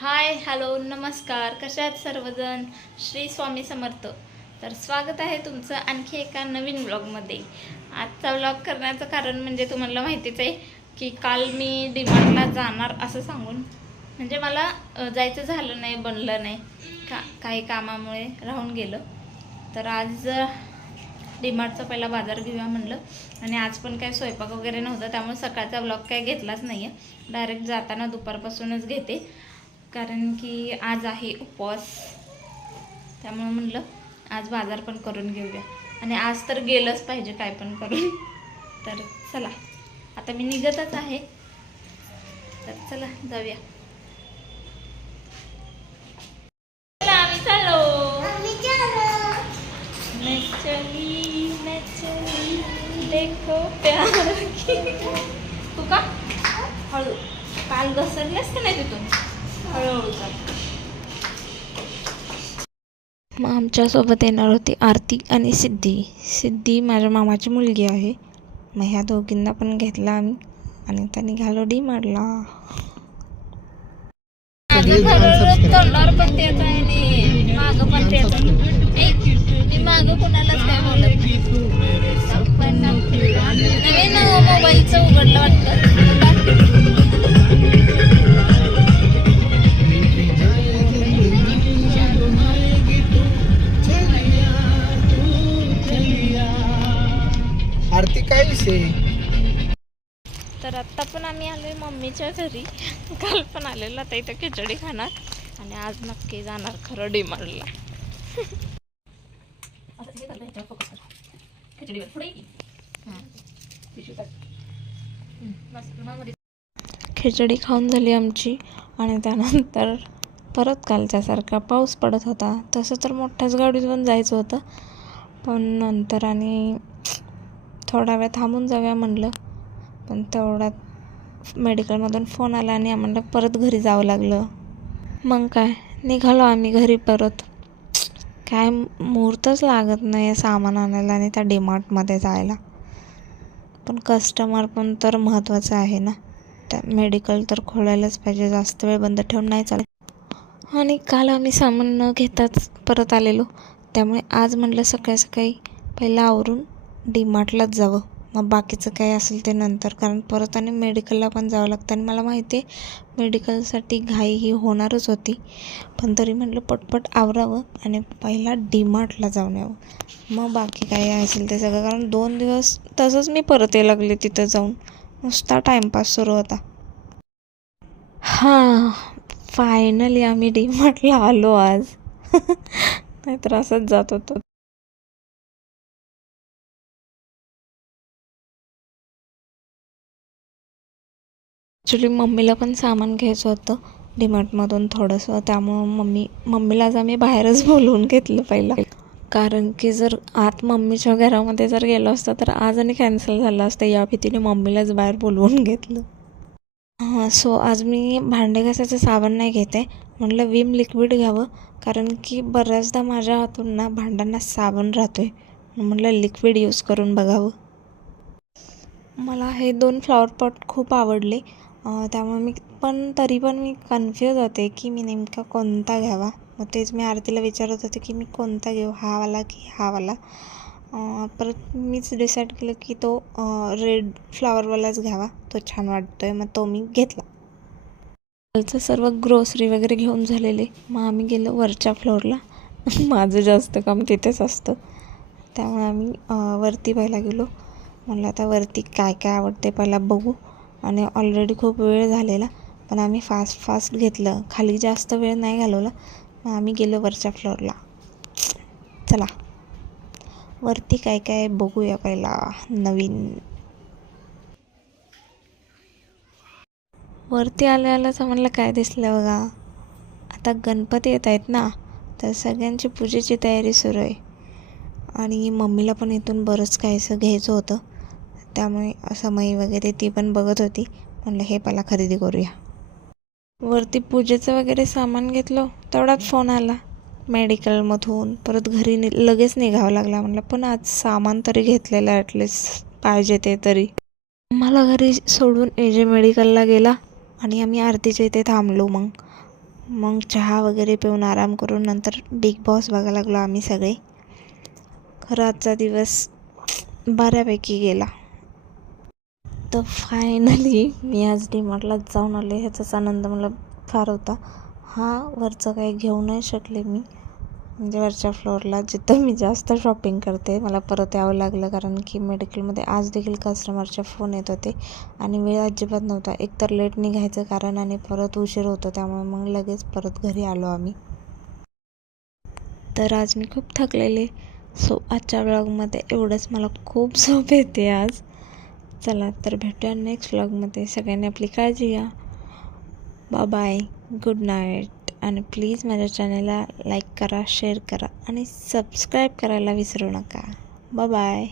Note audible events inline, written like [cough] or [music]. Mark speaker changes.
Speaker 1: Hi hello नमस्कार. कशा आहेत सर्वजण? श्री स्वामी समर्थ. तर स्वागत आहे तुमचं आणखी एका नवीन ब्लॉगमध्ये. आजचा ब्लॉग करण्याचं कारण म्हणजे तुम्हाला माहितीच आहे की काल मी डिमांडला जाणार असं सांगून. म्हणजे मला जायचं झालं नाही बनलं नाही. का काही कामामुळे राहून गेलं. तर आज डिमार्टचा पहिला बाजार घेऊया म्हणलं. आणि आज पण काही स्वयंपाक वगैरे नव्हता त्यामुळे सकाळचा ब्लॉग काही घेतलाच नाही आहे डायरेक्ट जाताना दुपारपासूनच घेते. कारण की आज आहे उपवास. त्यामुळे म्हणलं आज बाजार पण करून घेऊया. आणि आज तर गेलंच पाहिजे काय पण करून. तर चला आता मी निघतच आहे. तर चला जाऊया. चला आम्ही चाललो. मैं चली मैं चली देखो प्यार की. तू का? हळू. काल घसरलेस का नाही तिथून?
Speaker 2: मग आमच्यासोबत येणार होती आरती आणि सिद्धी. सिद्धी माझ्या मामाची मुलगी आहे. मग ह्या दोघींना पण घेतला आम्ही आणि त्या निघालो डी मारला.
Speaker 1: माझं खरं तोंडावर तर आत्ता पण आम्ही आलो आहे मम्मीच्या घरी. काल पण आलेलो आता इथं खिचडी खाणार. आणि आज नक्की जाणार खरं डिमांडला.
Speaker 2: खिचडी खाऊन झाली आमची. आणि त्यानंतर परत कालच्यासारखा पाऊस पडत होता. तसं तर मोठ्याच गाडीतून जायचं होतं. पण नंतर आणि थोडा वेळ थांबून जाऊया म्हणलं. पण तेवढ्यात मेडिकलमधून फोन आला आणि आम्हाला परत घरी जावं लागलं. मग काय? निघालो आम्ही घरी परत. काय मुहूर्तच लागत नाही आहे सामान आणायला आणि त्या डीमार्टमध्ये जायला. पण कस्टमर पण तर महत्त्वाचं आहे ना. त्या मेडिकल तर खोलायलाच पाहिजे जास्त वेळ बंद ठेवून नाही चालत. आणि काल आम्ही सामान न घेताच परत आलेलो. त्यामुळे आज म्हटलं सकाळी सकाळी पहिलं आवरून डीमार्टलाच जावं. मग बाकीचं काय असेल ते नंतर. कारण परत आणि मेडिकलला पण जावं लागतं. आणि मला माहिती आहे मेडिकलसाठी घाई ही होणारच होती. पण तरी म्हटलं पटपट आवरावं आणि पहिला डीमार्टला जाऊन यावं. मग बाकी काय असेल ते सगळं. कारण दोन दिवस तसंच मी परत यायला लागले तिथं जाऊन. नुसता टाईमपास सुरू होता. हां फायनली आम्ही डीमार्टला आलो आज. [laughs] नाहीतर असंच जात होतो. ॲक्च्युली मम्मीला पण सामान घ्यायचं होतं. डीमार्टमधून थोडंसं. त्यामुळं मम्मी मम्मीलाच आम्ही बाहेरच बोलवून घेतलं पहिला. कारण की जर आत मम्मीच्या घरामध्ये जर गेलो असतं तर आज आणि कॅन्सल झालं असतं. या भीतीने मम्मीलाच बाहेर बोलवून घेतलं. हां सो आज मी भांडे घासायचं साबण नाही घेते. म्हटलं विम लिक्विड घ्यावं. कारण की बऱ्याचदा माझ्या हातून ना भांड्यांना साबण राहतो आहे म्हटलं लिक्विड यूज करून बघावं. मला हे दोन फ्लॉवर पॉट खूप आवडले. त्यामुळे मी पण तरी पण मी कन्फ्यूज होते की मी नेमका कोणता घ्यावा. मग तेच मी आरतीला विचारत होते की मी कोणता घेऊ हा वाला की हा वाला. परत मीच डिसाईड केलं की तो रेड फ्लॉवरवालाच घ्यावा. तो छान वाटतो आहे मग तो मी घेतला. कालचं सर्व ग्रोसरी वगैरे घेऊन झालेले. मग आम्ही गेलो वरच्या फ्लोअरला [laughs] माझं जास्त काम तिथेच असतं. त्यामुळे आम्ही वरती पहिला गेलो. म्हणलं आता वरती काय काय आवडते पहिला बघू. आणि ऑलरेडी खूप वेळ झालेला पण आम्ही फास्ट फास्ट घेतलं. खाली जास्त वेळ नाही घालवला मग आम्ही गेलो वरच्या फ्लोअरला चला. वरती काय काय बघूया पहिला. नवीन. वरती आल्या आल्याच आम्हाला काय दिसलं बघा. आता गणपती येत आहेत ना तर सगळ्यांची पूजेची तयारी सुरू आहे. आणि मम्मीला पण इथून बरंच काहीसं घ्यायचं होतं. त्यामुळे समई वगैरे ती पण बघत होती. म्हणलं हे पहिला खरेदी करूया. वरती पूजेचं वगैरे सामान घेतलं तेवढाच फोन आला. मेडिकलमधून परत घरी नि लगेच निघावं लागला. म्हणलं पण आज सामान तरी घेतलेलं ॲटलिस्ट पाहिजे ते तरी. मला घरी सोडून ए मेडिकलला गेला आणि आम्ही आरतीच्या इथे थांबलो मग. मग चहा वगैरे पिऊन आराम करून नंतर बिग बॉस बघायला लागलो आम्ही सगळे. खरं आजचा दिवस बऱ्यापैकी गेला. तर फायनली मी आज डीमार्टला जाऊन आले. ह्याचाच आनंद मला फार होता. हा वरचं काही घेऊ नाही शकले मी. म्हणजे वरच्या फ्लोअरला जिथं मी जास्त शॉपिंग करते मला परत यावं लागलं कारण की मेडिकलमध्ये आज देखील कस्टमरचे फोन येत होते आणि वेळ अजिबात नव्हता. एकतर लेट निघायचं कारण आणि परत उशीर होतो त्यामुळे मग लगेच परत घरी आलो आम्ही. तर आज मी खूप थकलेले. सो आजच्या ब्लॉगमध्ये एवढंच. मला खूप झोप येते आज. चला तर भेटूया नेक्स्ट व्लॉगमध्ये सगळ्यांनी आपली काळजी घ्या. बा बाय गुड नाईट आणि प्लीज माझ्या चॅनलला लाईक करा शेअर करा आणि सबस्क्राईब करायला विसरू नका. बा बाय